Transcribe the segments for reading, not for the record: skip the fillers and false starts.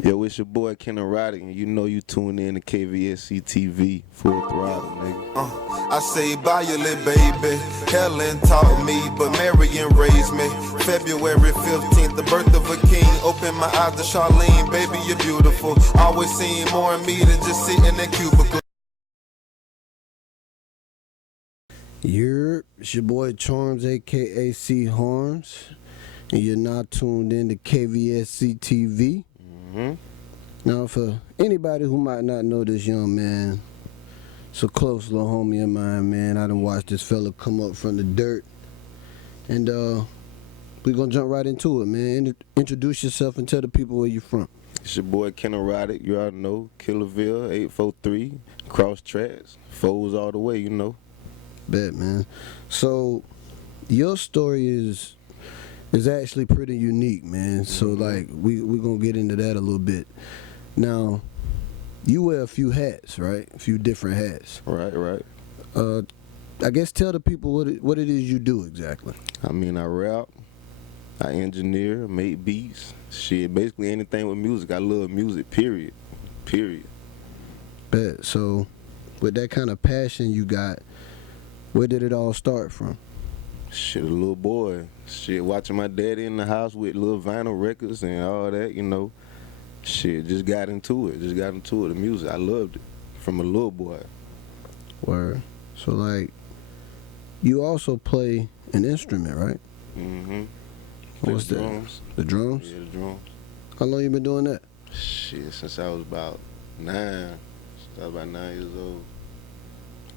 Yo, it's your boy Kenarotic, and you know you tune in to KvscTV, full throttle, nigga. I say bye, you little baby. Helen taught me, but Marion raised me. February 15th, the birth of a king. Open my eyes to Charlene, baby, you're beautiful. Always seeing more in me than just sitting in that cubicle. It's your boy Charms, aka C Horns, and you're now tuned in to KvscTV. Now, for anybody who might not know this young man, it's a close little homie of mine, man. I done watched this fella come up from the dirt, and we're gonna jump right into it, man. Introduce yourself and tell the people where you from. It's your boy Kenarotic, you already know, Killerville, 843, cross tracks, foes all the way, you know. Bet, man. So, your story is actually pretty unique, man. So, like, we're going to get into that a little bit. Now, you wear a few hats, right? A few different hats. Right. I guess tell the people what it is you do exactly. I mean, I rap, I engineer, make beats, shit, basically anything with music. I love music, period. Bet. So, with that kind of passion you got, where did it all start from? Shit, a little boy. Shit, watching my daddy in the house with little vinyl records and all that, you know. Shit, just got into it. The music. I loved it from a little boy. Word. So, like, you also play an instrument, right? What's that? Drums. The drums? Yeah, the drums. How long you been doing that? Shit, since I was about 9. Since I was about 9 years old.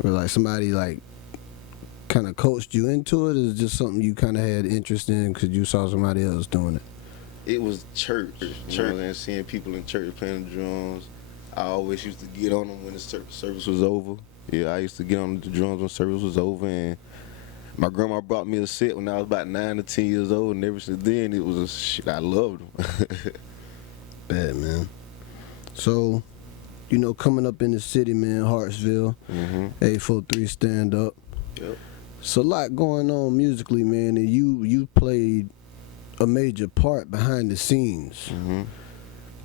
Or, like, somebody, like, kind of coached you into it, or is it just something you kind of had interest in because you saw somebody else doing it? It was church, and seeing people in church playing the drums. I always used to get on them when the service was over. Yeah, I used to get on the drums when service was over, and my grandma brought me a set when I was about 9 or 10 years old, and ever since then, it was a shit, I loved them. Bad, man. So, you know, coming up in the city, man, Hartsville, 843 stand up. Yep. It's a lot going on musically, man, and you played a major part behind the scenes.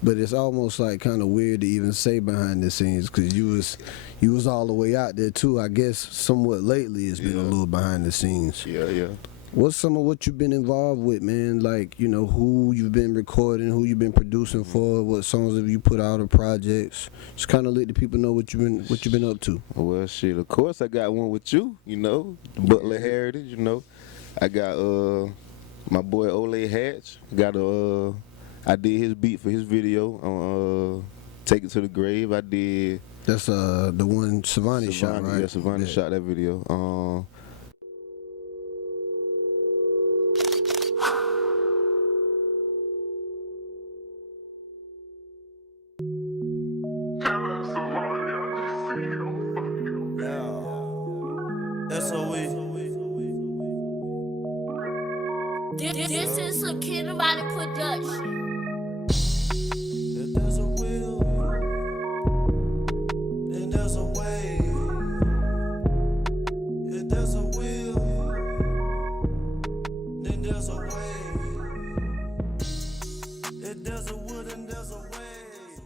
But it's almost like kind of weird to even say behind the scenes because you was all the way out there too. I guess somewhat lately it's been a little behind the scenes. Yeah. What's some of what you've been involved with, man? Like, you know, who you've been recording, who you've been producing for, what songs have you put out or projects? Just kind of let the people know what you've been up to. Well, shit, of course I got one with you, you know, Butler Heritage, you know. I got my boy Ole Hatch. I did his beat for his video on Take It to the Grave. I did. That's the one Savani shot, right? Yeah, Savani shot that video. SOE. This is a Kenarotic production. If there's a will, then there's a way. If there's a will, then there's a way. If there's a will, then there's a way.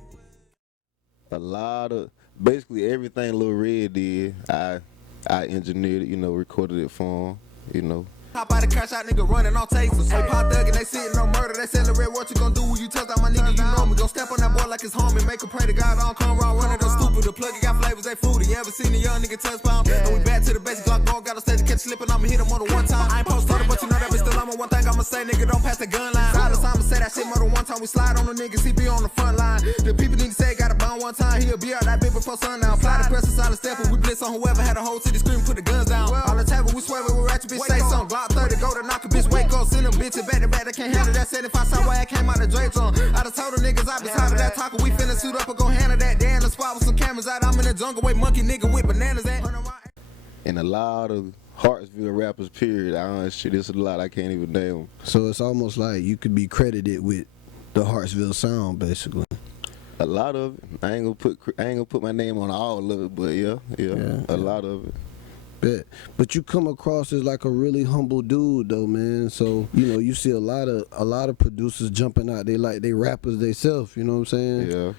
A lot of, basically everything LUL REDD did, I engineered it, you know, recorded it for him, you know. Hop out the crash out, nigga running on tasers. Hey, pop thuggin', they sitting on murder. They celebrate what you gon' do when you touch down my nigga, you know me. Gon' step on that boy like it's homie. Make him pray to God, I don't come around running them stupid. The plug, it got flavors, they fruity. You ever seen a young nigga touch pound? And we back to the basic, Glock gon' got a stage to catch slipping. I'ma hit him more than one time. I ain't post started, but you know that bitch still on one thing I'ma say, nigga, don't pass the gun line. Silence, I'ma say that shit more than one time. We slide on the niggas, he be on the front line. The people need to say, got a bond one time. He'll be out that bitch before sundown. Fly the press inside the step, and we blitz on whoever had a whole city screaming, put the guns down. All the table, we swear we ratchet, bitch, say something. Glock 30, go to knock a bitch, wake up, send them bitches back to back, they can't handle that. 75 side way I came out of Drapes on. I done told the niggas I be tired of that talking. We finna suit up and go handle that. They in the spot with some cameras out. I'm in the jungle with monkey nigga with bananas at. And a lot of Hartsville rappers, period. Shit, it's a lot I can't even name. So it's almost like you could be credited with the Hartsville sound, basically. A lot of it. I ain't gonna put my name on all of it, but yeah. A lot of it. Bet. But you come across as like a really humble dude though, man. So, you know, you see a lot of producers jumping out, they rappers themselves, you know what I'm saying? Yeah.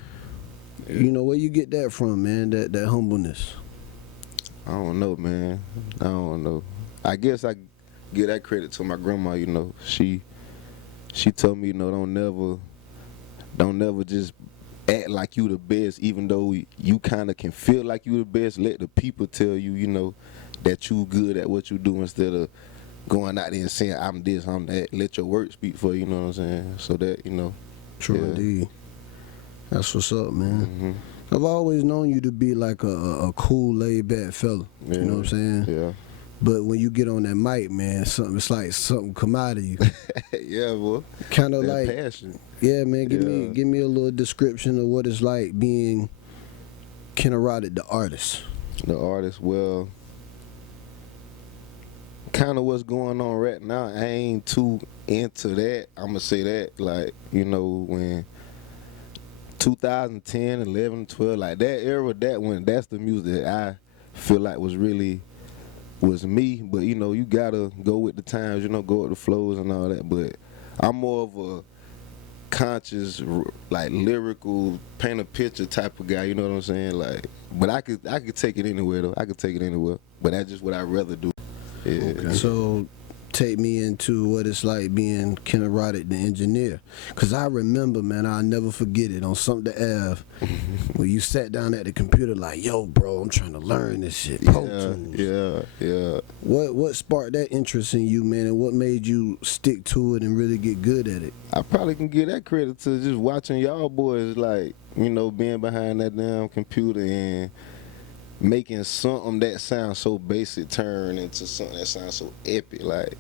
You know, where you get that from, man, that humbleness? I don't know, man. I don't know. I guess I give that credit to my grandma, you know. She told me, you know, don't never just act like you the best, even though you kind of can feel like you the best. Let the people tell you, you know, that you good at what you do instead of going out there and saying, I'm this, I'm that. Let your work speak for you, you know what I'm saying? So that, you know. True indeed. That's what's up, man. I've always known you to be like a cool, laid-back fella. Yeah. You know what I'm saying? Yeah. But when you get on that mic, man, it's like something come out of you. Yeah, boy. Kind of That like, passion. yeah, man. Give me a little description of what it's like being Kenarotic, the artist. The artist, well, kind of what's going on right now. I ain't too into that. I'ma say that, like, you know, when 2010, 11, 12, like that era, that's the music that I feel like was me. But you know, you gotta go with the times, you know, go with the flows and all that. But I'm more of a conscious, like lyrical, paint a picture type of guy. You know what I'm saying? Like, but I could take it anywhere though. I could take it anywhere. But that's just what I'd rather do. Yeah. Okay. So take me into what it's like being Kenarotic, the engineer. Because I remember, man, I'll never forget it, on Sumter Ave, when you sat down at the computer like, yo, bro, I'm trying to learn this shit. Pro Tools. Yeah. What sparked that interest in you, man, and what made you stick to it and really get good at it? I probably can give that credit to just watching y'all boys, like, you know, being behind that damn computer and making something that sounds so basic turn into something that sounds so epic. Like,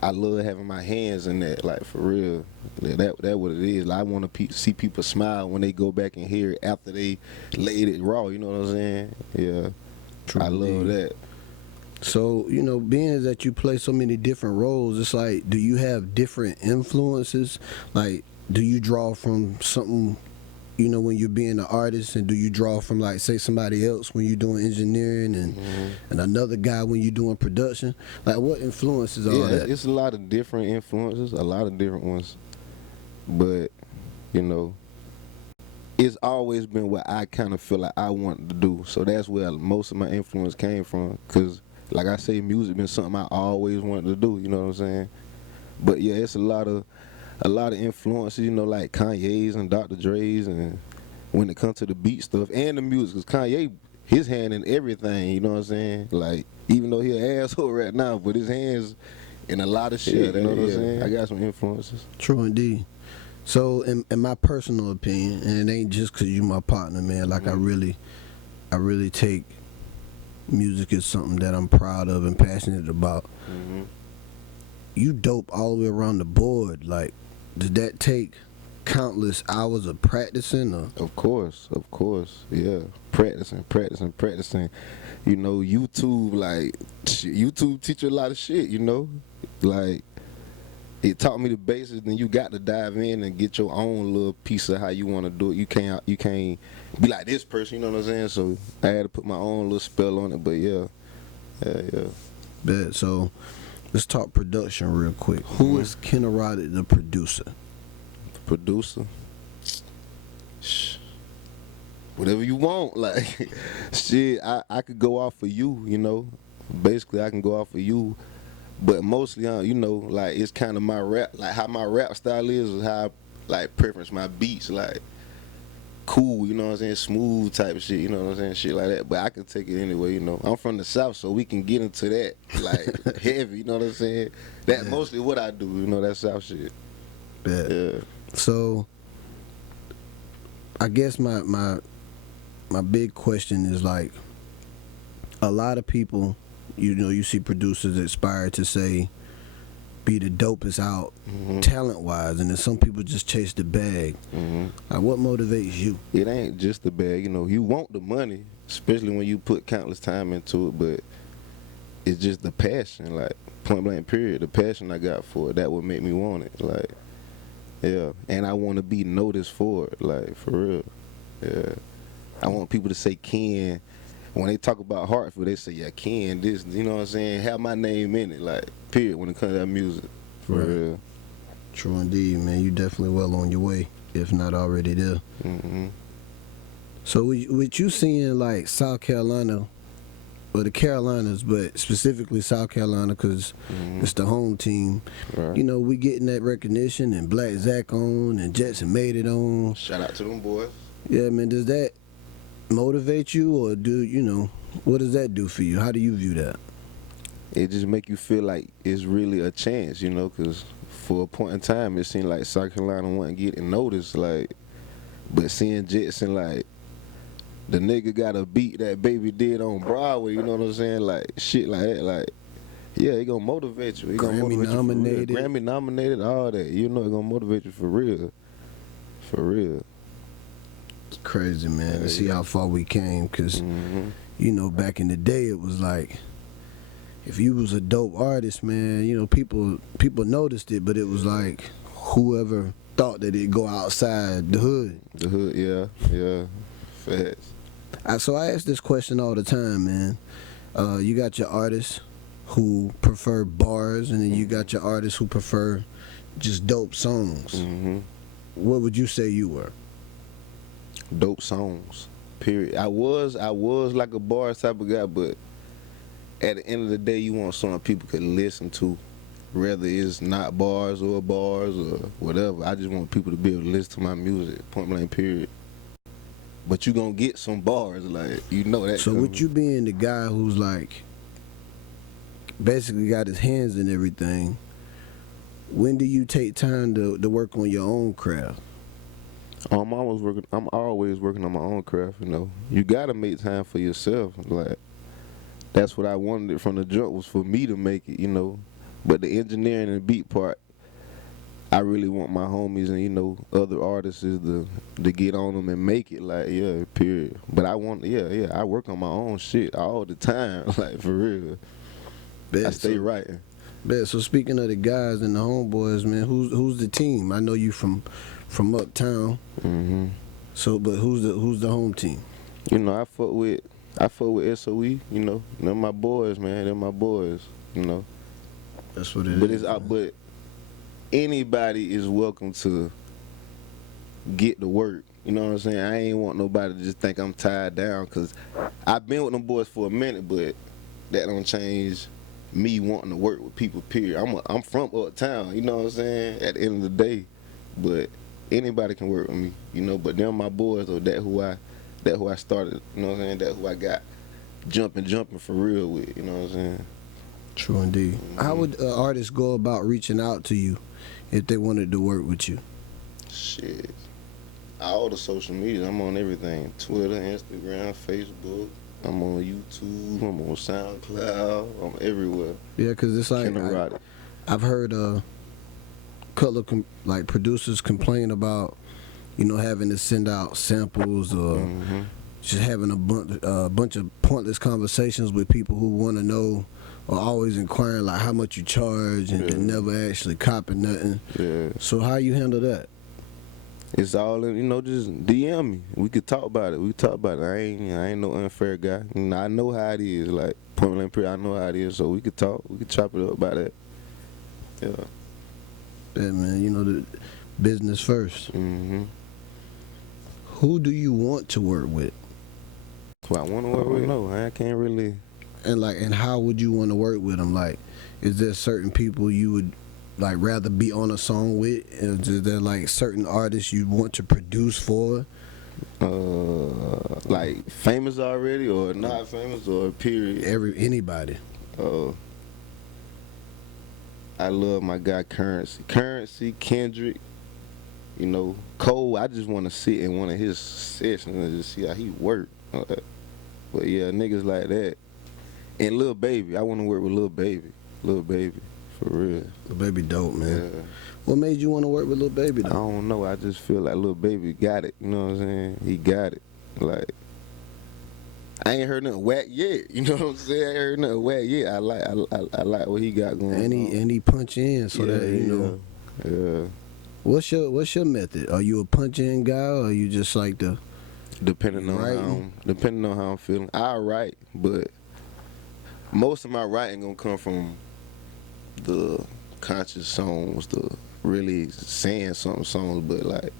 I love having my hands in that, like, for real. That what it is. Like, I want to see people smile when they go back and hear it after they laid it raw, you know what I'm saying? Yeah. True I love indeed. that. So, you know, being that you play so many different roles, it's like, do you have different influences? Like, do you draw from something, you know, when you're being an artist, and do you draw from, like, say, somebody else when you're doing engineering and another guy when you're doing production? Like, what influences all that? It's a lot of different influences, a lot of different ones. But, you know, it's always been what I kind of feel like I wanted to do. So that's where most of my influence came from. Because, like I say, music been something I always wanted to do, you know what I'm saying? But, yeah, it's a lot of influences, you know, like Kanye's and Dr. Dre's, and when it comes to the beat stuff and the music, because Kanye, his hand in everything, you know what I'm saying? Like, even though he an asshole right now, but his hands in a lot of shit, you know what I'm saying? I got some influences. True indeed. So, in my personal opinion, and it ain't just because you my partner, man, like, I really take music as something that I'm proud of and passionate about. You dope all the way around the board. Like, did that take countless hours of practicing? Or? Of course, yeah. Practicing. You know, YouTube teach you a lot of shit, you know? Like, it taught me the basics, then you got to dive in and get your own little piece of how you want to do it. You can't be like this person, you know what I'm saying? So I had to put my own little spell on it, but yeah. Bet. So let's talk production real quick. Who is Kenarotic, the producer? Producer? Whatever you want. Like, shit, I could go off for you, you know? Basically, I can go off for you. But mostly, you know, like, it's kind of my rap, like, how my rap style is how I, like, preference my beats, like, cool, you know what I'm saying, smooth type of shit, you know what I'm saying, shit like that. But I can take it anyway, you know. I'm from the South, so we can get into that, like, heavy, you know what I'm saying? That mostly what I do, you know, that South shit. Bet. Yeah. So, I guess my big question is, like, a lot of people, you know, you see producers aspire to say, be the dopest out talent-wise, and then some people just chase the bag. Like, what motivates you? It ain't just the bag, you know. You want the money, especially when you put countless time into it, but it's just the passion, like, point blank period. The passion I got for it, that would make me want it, like, yeah. And I want to be noticed for it, like, for real, yeah. I want people to say Ken when they talk about Hartsville, they say, yeah, Ken, this, you know what I'm saying? Have my name in it, like, period, when it comes to that music. For real. True indeed, man. You definitely well on your way, if not already there. So with you seeing, like, South Carolina, or the Carolinas, but specifically South Carolina, because it's the home team. Right. You know, we getting that recognition, and Black Zach on, and Jetson made it on. Shout out to them boys. Yeah, man. Does that motivate you, or what does that do for you? How do you view that? It just make you feel like it's really a chance, you know, because for a point in time, it seemed like South Carolina wasn't getting noticed, like, but seeing Jetson, like, the nigga got a beat that Baby did on Broadway, you know what I'm saying? Like, shit like that, like, yeah, he gonna motivate you. He gonna motivate nominated. You for real. Grammy nominated, all that. You know, he gonna motivate you for real. For real. It's crazy, man, to see how far we came, because, you know, back in the day, it was like, if you was a dope artist, man, you know, people noticed it, but it was like, whoever thought that it'd go outside the hood. The hood, yeah. Facts. So I ask this question all the time, man. You got your artists who prefer bars, and then you got your artists who prefer just dope songs. What would you say you were? Dope songs. Period. I was like a bars type of guy, but at the end of the day, you want something people can listen to, whether it's not bars or whatever. I just want people to be able to listen to my music, point blank, period. But you gonna get some bars, like, you know that. So with you being the guy who's like basically got his hands in everything, when do you take time to work on your own craft? I'm always working on my own craft, you know. You gotta make time for yourself. Like, that's what I wanted from the jump, was for me to make it, you know. But the engineering and the beat part, I really want my homies and, you know, other artists to get on them and make it, like, yeah, period. But I want, I work on my own shit all the time, like, for real. I stay writing. So speaking of the guys and the homeboys, man, who's the team? I know you from uptown. So, but who's the home team? You know, I fuck with SOE. You know, they're my boys, man. They're my boys. You know. That's what it is. But anybody is welcome to get to work. You know what I'm saying? I ain't want nobody to just think I'm tied down, because I've been with them boys for a minute, but that don't change me wanting to work with people, period. I'm from uptown, you know what I'm saying, at the end of the day. But anybody can work with me, you know, but them my boys, or that who I started, you know what I'm saying, that who I got jumping for real with, you know what I'm saying. True indeed. How would artists go about reaching out to you if they wanted to work with you? Shit. All the social media, I'm on everything. Twitter, Instagram, Facebook. I'm on YouTube, I'm on SoundCloud, I'm everywhere. Yeah, because it's like, Kenarotic. I've heard a couple of like producers complain about, you know, having to send out samples or just having a bunch of pointless conversations with people who want to know, or always inquiring like how much you charge, and never actually copping nothing. Yeah. So how you handle that? It's all in, you know, just DM me. We could talk about it. I ain't no unfair guy. You know, I know how it is. Like, point blank period, I know how it is. So we could talk. We could chop it up about that. Yeah. Yeah, man. You know, the business first. Who do you want to work with? Who I want to work with? No, I can't really. And how would you want to work with them? Like, is there certain people you would like rather be on a song with? Is there like certain artists you want to produce for? Like famous already, or not famous, or period? Anybody. I love my guy Currency, Kendrick. You know, Cole. I just want to sit in one of his sessions and just see how he work. But yeah, niggas like that. And Lil Baby, I want to work with Lil Baby, for real. Lil Baby dope, man. Yeah. What made you want to work with Lil Baby though? I don't know. I just feel like Lil Baby got it. You know what I'm saying? He got it. Like, I ain't heard nothing whack yet. You know what I'm saying? I ain't heard nothing whack yet. I like what he got going on. And he punch in, so that you know. Yeah. What's your method? Are you a punch in guy, or are you just like the Depending on how I'm feeling, I write, but most of my writing gonna come from the conscious songs, the really saying something songs. But like,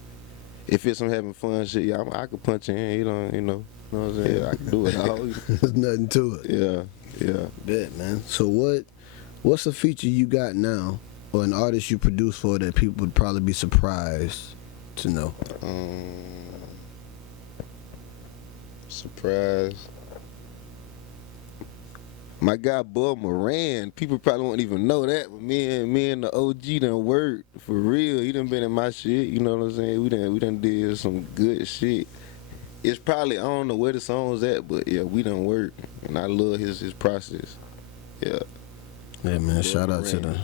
if it's some having fun shit, yeah, I could punch in. You know what I'm saying? I can do it all. There's nothing to it. Yeah. Bet, man. So what's a feature you got now, or an artist you produce for that people would probably be surprised to know? Surprise. My guy Boy Moran, people probably won't even know that, but me and the OG done worked for real. He done been in my shit, you know what I'm saying? We done did some good shit. It's probably, I don't know where the song's at, but yeah, we done worked, and I love his process. Yeah. Yeah, man. Shout out to the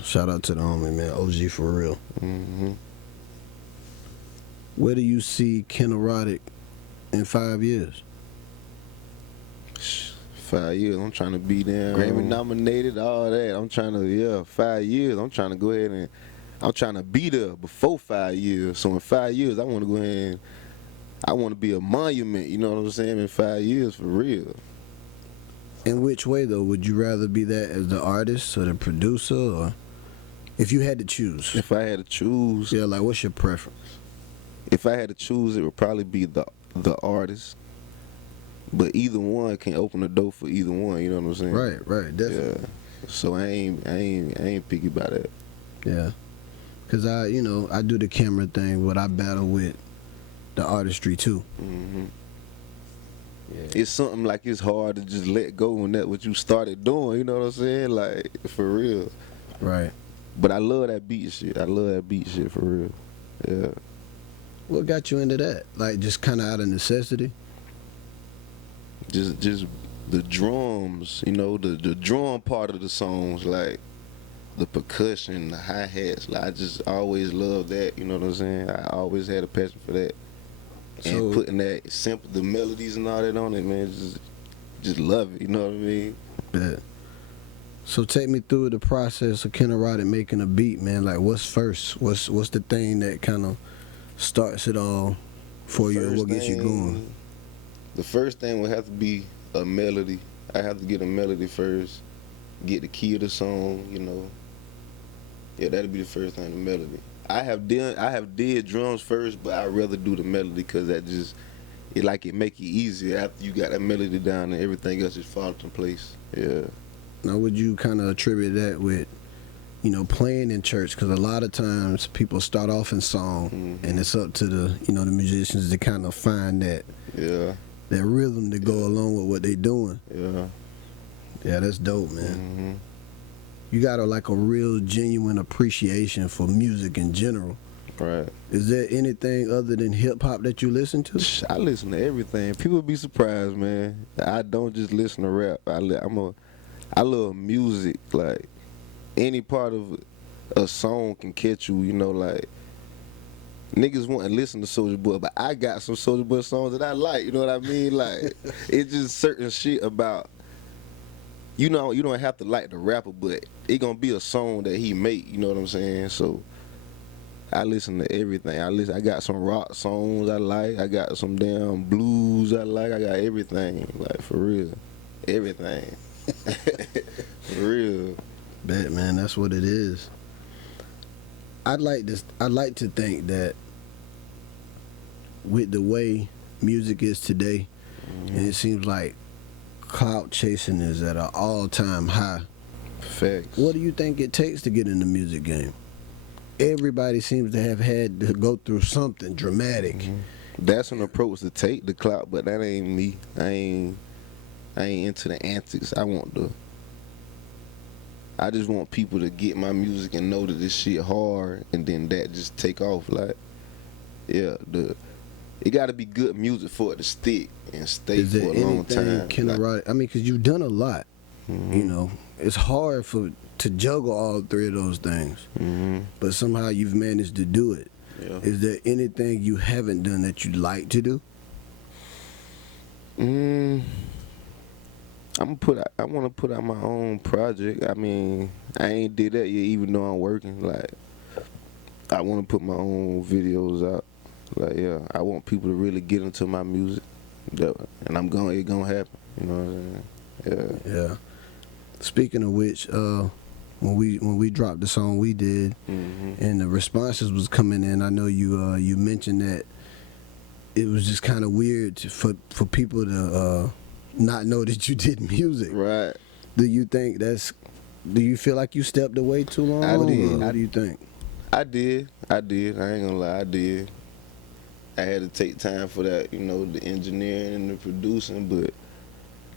homie, man. OG for real. Where do you see Kenarotic in 5 years? 5 years, I'm trying to be there. Grammy nominated, all that. I'm trying to, 5 years. I'm trying to go ahead and, I'm trying to be there before 5 years. So in 5 years, I want to go ahead and, I want to be a monument, you know what I'm saying, in 5 years for real. In which way, though? Would you rather be that as the artist or the producer, or if you had to choose? If I had to choose. Yeah, like, what's your preference? If I had to choose, it would probably be the artist. But either one can open the door for either one, you know what I'm saying? Right, definitely. Yeah. So I ain't picky about that. Yeah. Cause I do the camera thing, but I battle with the artistry too. Yeah. It's something like it's hard to just let go when that's what you started doing, you know what I'm saying? Like, for real. Right. But I love that beat shit. For real. Yeah. What got you into that? Like, just kind of out of necessity? Just the drums, the drum part of the songs, like the percussion, the hi-hats. Like, I just always loved that, you know what I'm saying? I always had a passion for that. And putting that simple, the melodies and all that on it, man, just love it, you know what I mean? Yeah. So take me through the process of Kenarotic making a beat, man. Like, what's first? What's the thing that kind of starts it all for you, and what gets you going? The first thing would have to be a melody. I have to get a melody first, get the key of the song, Yeah, that'd be the first thing, the melody. I have did drums first, but I'd rather do the melody because that just, it make it easier after you got that melody down and everything else just falls into place. Yeah. Now, would you kind of attribute that with, playing in church? Because a lot of times people start off in song, and it's up to the, the musicians to kind of find that. Yeah. That rhythm to go along with what they doing. Yeah. Yeah, that's dope, man. You got a real genuine appreciation for music in general. Right. Is there anything other than hip hop that you listen to? I listen to everything. People be surprised, man. I don't just listen to rap. I love music. Like, any part of a song can catch you, like, niggas want to listen to Soulja Boy, but I got some Soulja Boy songs that I like, you know what I mean? Like, it's just certain shit about, you don't have to like the rapper, but it gonna be a song that he make, you know what I'm saying? So, I listen to everything. I got some rock songs I like, I got some damn blues I like, I got everything, like, for real. Everything. For real. Bet, man, that's what it is. I'd like to think that with the way music is today, and it seems like clout chasing is at an all-time high. Facts. What do you think it takes to get in the music game? Everybody seems to have had to go through something dramatic. That's an approach to take, the clout, but that ain't me. I ain't into the antics. I just want people to get my music and know that this shit hard, and then that just take off. Like, yeah, it got to be good music for it to stick and stay for a long time. Kenarotic, I mean, because you've done a lot. It's hard to juggle all three of those things, but somehow you've managed to do it. Yeah. Is there anything you haven't done that you'd like to do? I want to put out my own project. I mean, I ain't did that yet, even though I'm working. Like, I want to put my own videos out. Like, yeah, I want people to really get into my music. And it gonna happen. You know what I'm saying? Yeah. Yeah. Speaking of which, when we dropped the song we did, and the responses was coming in, I know you mentioned that it was just kind of weird for people to not know that you did music. Right. Do you feel like you stepped away too long? I did. What do you think? I did. I ain't gonna lie, I did. I had to take time for that, the engineering and the producing, but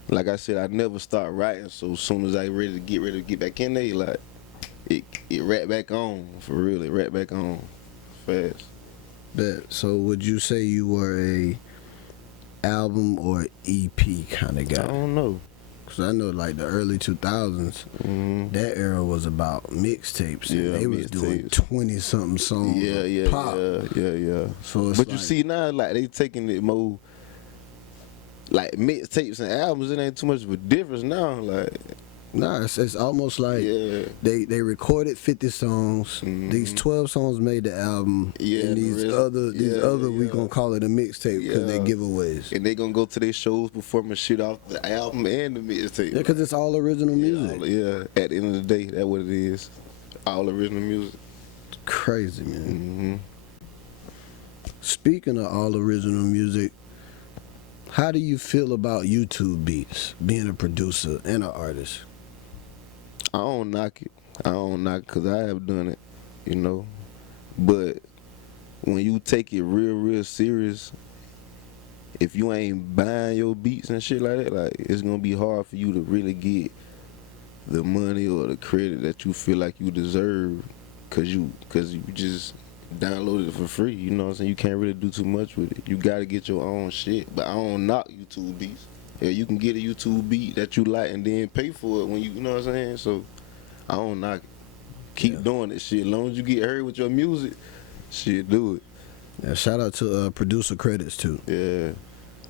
like I said, I never start writing, so as soon as I ready to get back in there, like it right back on, for real, it right back on fast. Bet. So would you say you were a album or EP kind of guy? I don't know. Cause I know like the early 2000s, that era was about mixtapes. Yeah, and they was doing 20-something songs. Yeah. Pop. Yeah. So it's but you see now, like they taking it more like mixtapes and albums. It ain't too much of a difference now. Like, nah, it's almost like they recorded 50 songs. These 12 songs made the album. Yeah, and these other we gonna call it a mixtape because they giveaways. And they gonna go to their shows performing shit off the album and the mixtape. Yeah, because it's all original music. At the end of the day, that's what it is. All original music. It's crazy, man. Speaking of all original music, how do you feel about YouTube beats, being a producer and an artist? I don't knock it. Because I have done it, But when you take it real serious, if you ain't buying your beats and shit like that, like, it's going to be hard for you to really get the money or the credit that you feel like you deserve because you just downloaded it for free. You know what I'm saying? You can't really do too much with it. You got to get your own shit. But I don't knock YouTube beats. Yeah, you can get a YouTube beat that you like and then pay for it when you know what I'm saying? So, I don't knock it. Keep doing it, shit. As long as you get heard with your music, shit, do it. Yeah, shout out to producer credits, too. Yeah.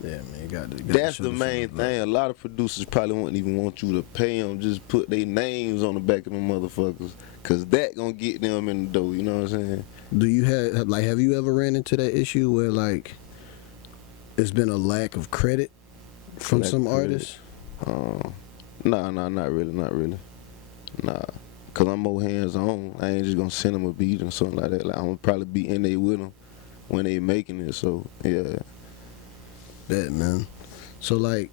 Yeah, man, you got to That's the main thing. A lot of producers probably wouldn't even want you to pay them. Just put their names on the back of them motherfuckers. Because that going to get them in the door, you know what I'm saying? Do you have you ever ran into that issue where, like, it's been a lack of credit from some artists? Nah, not really. Nah, cause I'm more hands on. I ain't just gonna send them a beat or something like that. Like, I'm gonna probably be in there with them when they making it. So yeah. Bet, man. So like,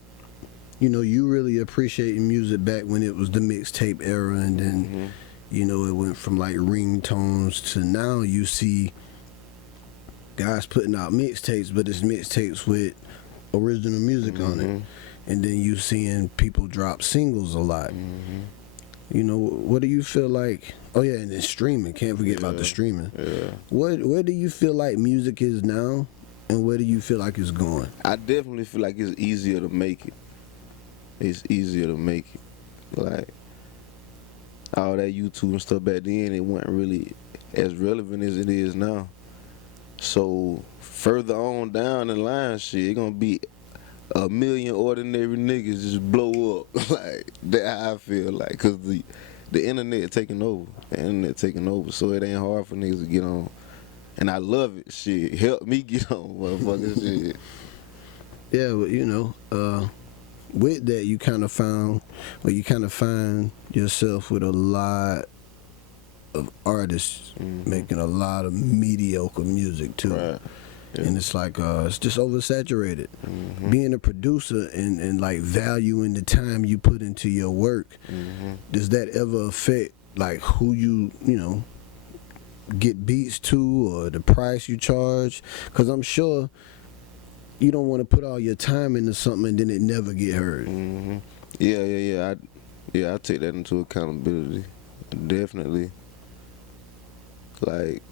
you really appreciating music back when it was the mixtape era, and then it went from like ringtones to now you see guys putting out mixtapes, but it's mixtapes with original music on it. And then you seeing people drop singles a lot. What do you feel like? Oh yeah, and then streaming. Can't forget about the streaming. Yeah. Where do you feel like music is now, and where do you feel like it's going? I definitely feel like it's easier to make it. It's easier to make it. Like, all that YouTube and stuff back then, it wasn't really as relevant as it is now. So further on down the line, shit, it gonna be a million ordinary niggas just blow up. Like, that's how I feel like, cause the internet taking over. So it ain't hard for niggas to get on. And I love it. Shit, help me get on, motherfucker. Shit. Yeah, but with that you kind of find yourself with a lot of artists making a lot of mediocre music too. Right. Yeah. And it's like it's just oversaturated. Being a producer and like valuing the time you put into your work, does that ever affect like who you get beats to or the price you charge? Because I'm sure you don't want to put all your time into something and then it never get heard. Yeah. I take that into accountability. Definitely. Like,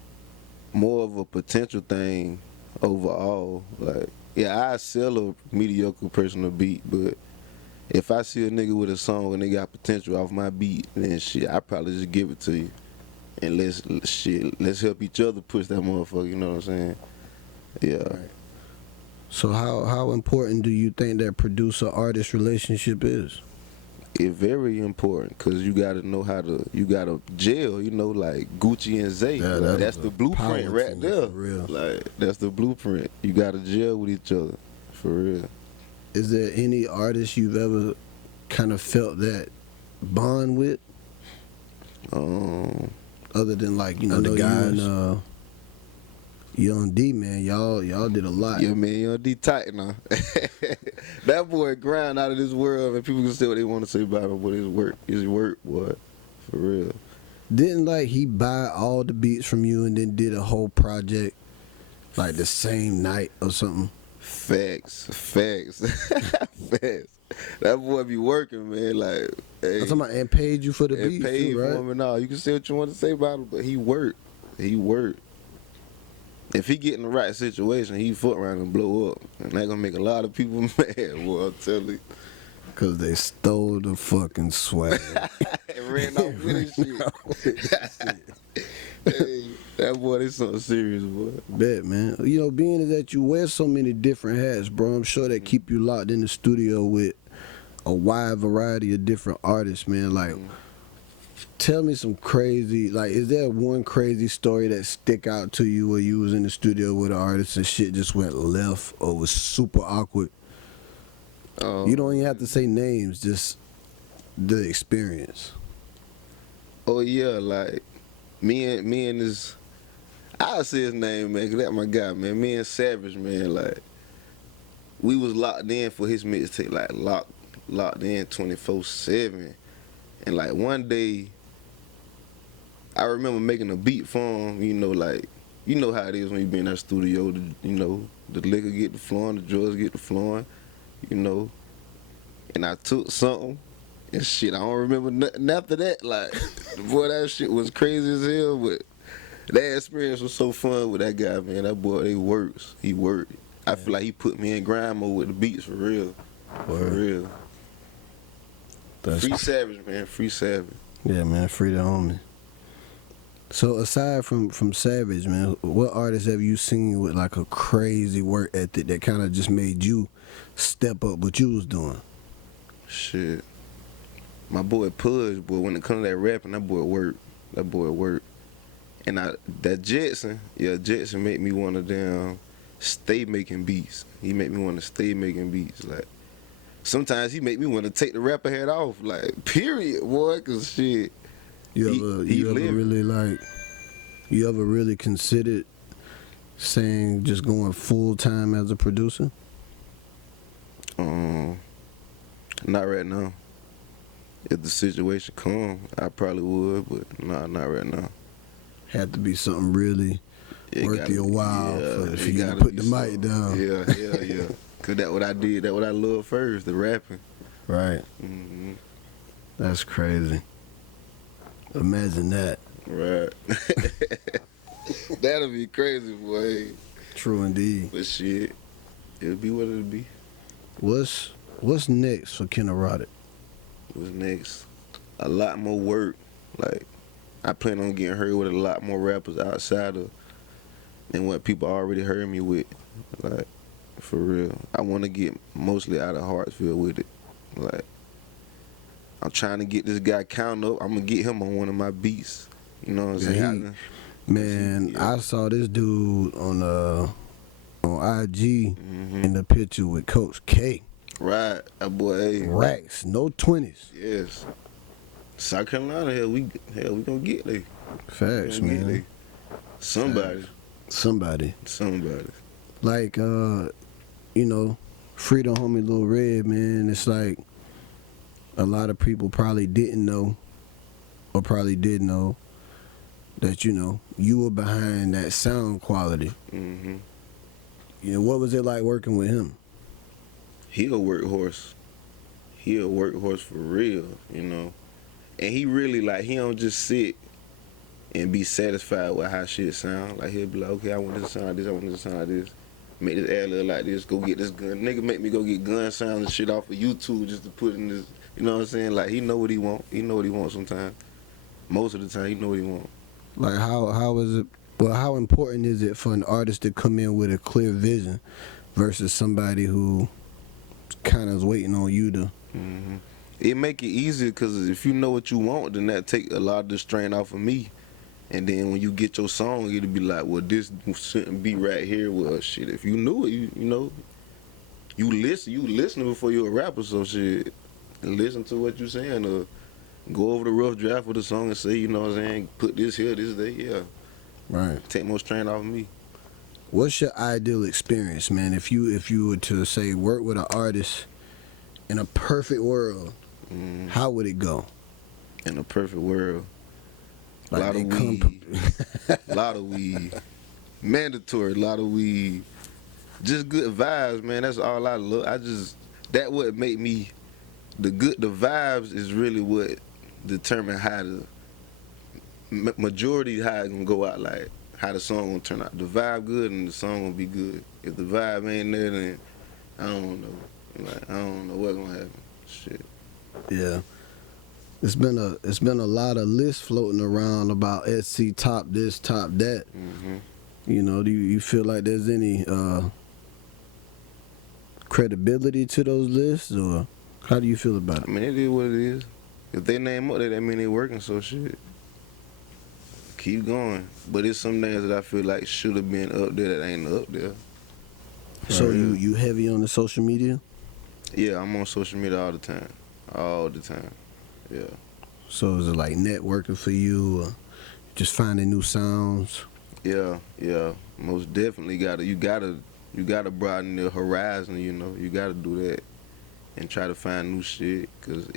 more of a potential thing overall. Like, yeah, I sell a mediocre person a beat, but if I see a nigga with a song and they got potential off my beat, then shit, I probably just give it to you. And let's help each other push that motherfucker, you know what I'm saying? Yeah. Right. So how important do you think that producer-artist relationship is? It's very important, because you got to know you got to gel, like Gucci and Zay. Yeah, like, that's the blueprint right there. For real. Like, that's the blueprint. You got to gel with each other, for real. Is there any artist you've ever kind of felt that bond with? Other than like, you know, Other you guys? and Young D, man, y'all did a lot. Yeah, man, Young D tight now. That boy grind out of this world, and people can say what they want to say about him, but his work, boy, for real. Didn't like he buy all the beats from you and then did a whole project like the same night or something? Facts. That boy be working, man. Like, hey, I'm talking about, and paid you for the and beats paid too, right? for him and all. You can say what you want to say about him, but he worked. If he get in the right situation, he fuck around and blow up, and that gonna make a lot of people mad. Boy, I'm telling you. Cause they stole the fucking swag. And ran off with his shit. Hey, that boy, they something serious, boy. Bet, man. You know, being that you wear so many different hats, bro, I'm sure that keep you locked in the studio with a wide variety of different artists, man. Like, tell me some crazy, like, is there one crazy story that stick out to you where you was in the studio with an artist and shit just went left or was super awkward? You don't even have to say names, just the experience. Oh yeah, like me and this, I'll say his name, man, 'cause that my guy, man. Me and Savage, man, like we was locked in for his mixtape, like locked in 24/7. And like one day, I remember making a beat for him. You know, like you know how it is when you be in that studio. You know, the liquor get the flowing, the drugs get the flowing. You know, and I took something. And shit, I don't remember nothing after that. Like, boy, that shit was crazy as hell, but that experience was so fun with that guy, man. That boy, he works. I feel like he put me in grind mode with the beats for real. For real. Free Savage, man. Free Savage. Yeah, man, free the homie. So aside from Savage, man, what artists have you seen with like a crazy work ethic that kind of just made you step up what you was doing? Shit. My boy Pudge, boy, when it comes to that rapping, that boy work. And that Jetson made me want to damn stay making beats. He made me want to stay making beats. Like, sometimes he make me want to take the rapper head off, like, period, boy, cause shit. You ever really considered saying just going full time as a producer? Not right now. If the situation come, I probably would, but nah, not right now. Had to be something really worth your while for you to put the mic down. Yeah. Cause that what I did, that what I love first, the rapping. Right. Mm-hmm. That's crazy. Imagine that. Right. That'll be crazy, boy. True indeed. But shit, it'll be what it'll be. What's next for Kenarotic? What's next? A lot more work. Like, I plan on getting heard with a lot more rappers outside of than what people already heard me with. Like, for real. I want to get mostly out of Hartsville with it. Like, I'm trying to get this guy Count Up. I'm going to get him on one of my beats. You know what I'm saying? Man, I saw this dude on IG in the picture with Coach K. Right, that boy. Hey. Racks, no 20s. Yes. South Carolina, hell, we gonna get there. Facts, man. Somebody. Like, you know, free the homie LUL REDD, man. It's like a lot of people probably didn't know or probably did know that, you know, you were behind that sound quality. Mm-hmm. You know, what was it like working with him? He a workhorse. He a workhorse for real, you know. And he really, like, he don't just sit and be satisfied with how shit sound. Like, he'll be like, okay, I want this to sound like this, I want this to sound like this. Make this ad-lib like this, go get this gun. Nigga make me go get gun sounds and shit off of YouTube just to put in this, you know what I'm saying? Like, he know what he want. He know what he wants sometimes. Most of the time, he know what he want. Like, how is it, well, how important is it for an artist to come in with a clear vision versus somebody who kind of is waiting on you to... Mm-hmm. It make it easier because if you know what you want, then that take a lot of the strain off of me. And then when you get your song, it'll be like, well, this shouldn't be right here. Well, shit, if you knew it, you know, you listen before you're a rapper, so shit. Listen to what you saying, or go over the rough draft of the song and say, you know what I'm saying, put this here, this there, yeah. Right. Take more strain off of me. What's your ideal experience, man? If you were to say work with an artist in a perfect world, how would it go? In a perfect world, Like lot of weed, lot of weed, mandatory, lot of weed, just good vibes, man. That's all I look. That what make me the vibes is really what determine how the majority how it gonna go out, like how the song gonna turn out. The vibe good and the song gonna be good. If the vibe ain't there, then I don't know. Like I don't know what's gonna happen. Shit. Yeah. It's been a lot of lists floating around about SC top this, top that. You know, do you feel like there's any credibility to those lists, or how do you feel about it? I mean, it is what it is. If they name up there, that mean they working, so shit. Keep going. But it's some names that I feel like should have been up there that ain't up there. So you heavy on the social media? Yeah, I'm on social media all the time. All the time. Yeah. So is it like networking for you, or just finding new sounds? Yeah. Most definitely you gotta broaden the horizon, you know. You gotta do that and try to find new shit, cause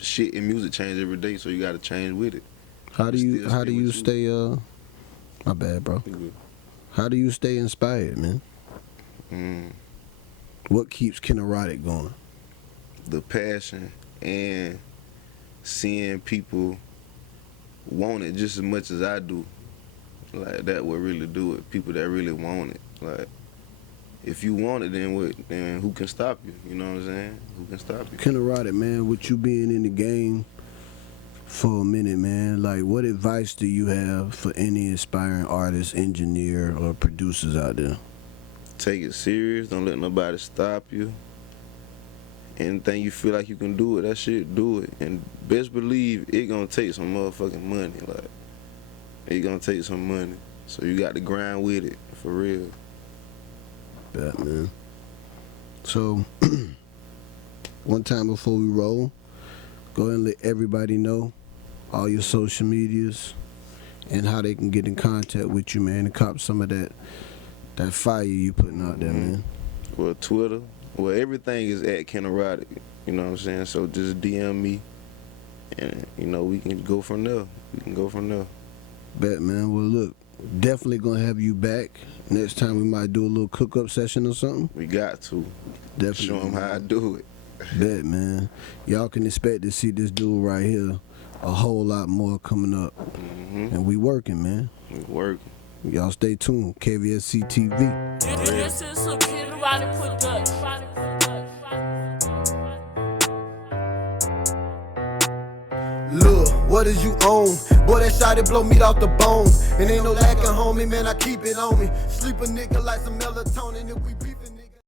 shit in music change every day, so you gotta change with it. How do you stay my bad, bro. How do you stay inspired, man? What keeps Kenarotic going? The passion and seeing people want it just as much as I do. Like that would really do it. People that really want it. Like if you want it, then who can stop you? You know what I'm saying? Who can stop you? Kenarotic, man, with you being in the game for a minute, man, like what advice do you have for any aspiring artist, engineer, or producers out there? Take it serious. Don't let nobody stop you. Anything you feel like you can do it, that shit, do it. And best believe it gonna take some motherfucking money. Like, it gonna take some money. So you got to grind with it, for real. Bet, man. So, one time before we roll, go ahead and let everybody know all your social medias and how they can get in contact with you, man, and cop some of that fire you putting out there, man. Well, Twitter. Well, everything is at Kenarotic, you know what I'm saying? So just DM me, and, you know, we can go from there. Bet, man. Well, look, definitely going to have you back. Next time we might do a little cook-up session or something. We got to. Definitely. Show them how I do it. Bet, man. Y'all can expect to see this dude right here a whole lot more coming up. And we working, man. We working. Y'all stay tuned. KvscTV. This is a Kenarotic production. Look, what is you own? Boy, that shot it blow meat off the bone. And ain't no lacking, homie, man, I keep it on me. Sleep a nigga like some melatonin if we beef.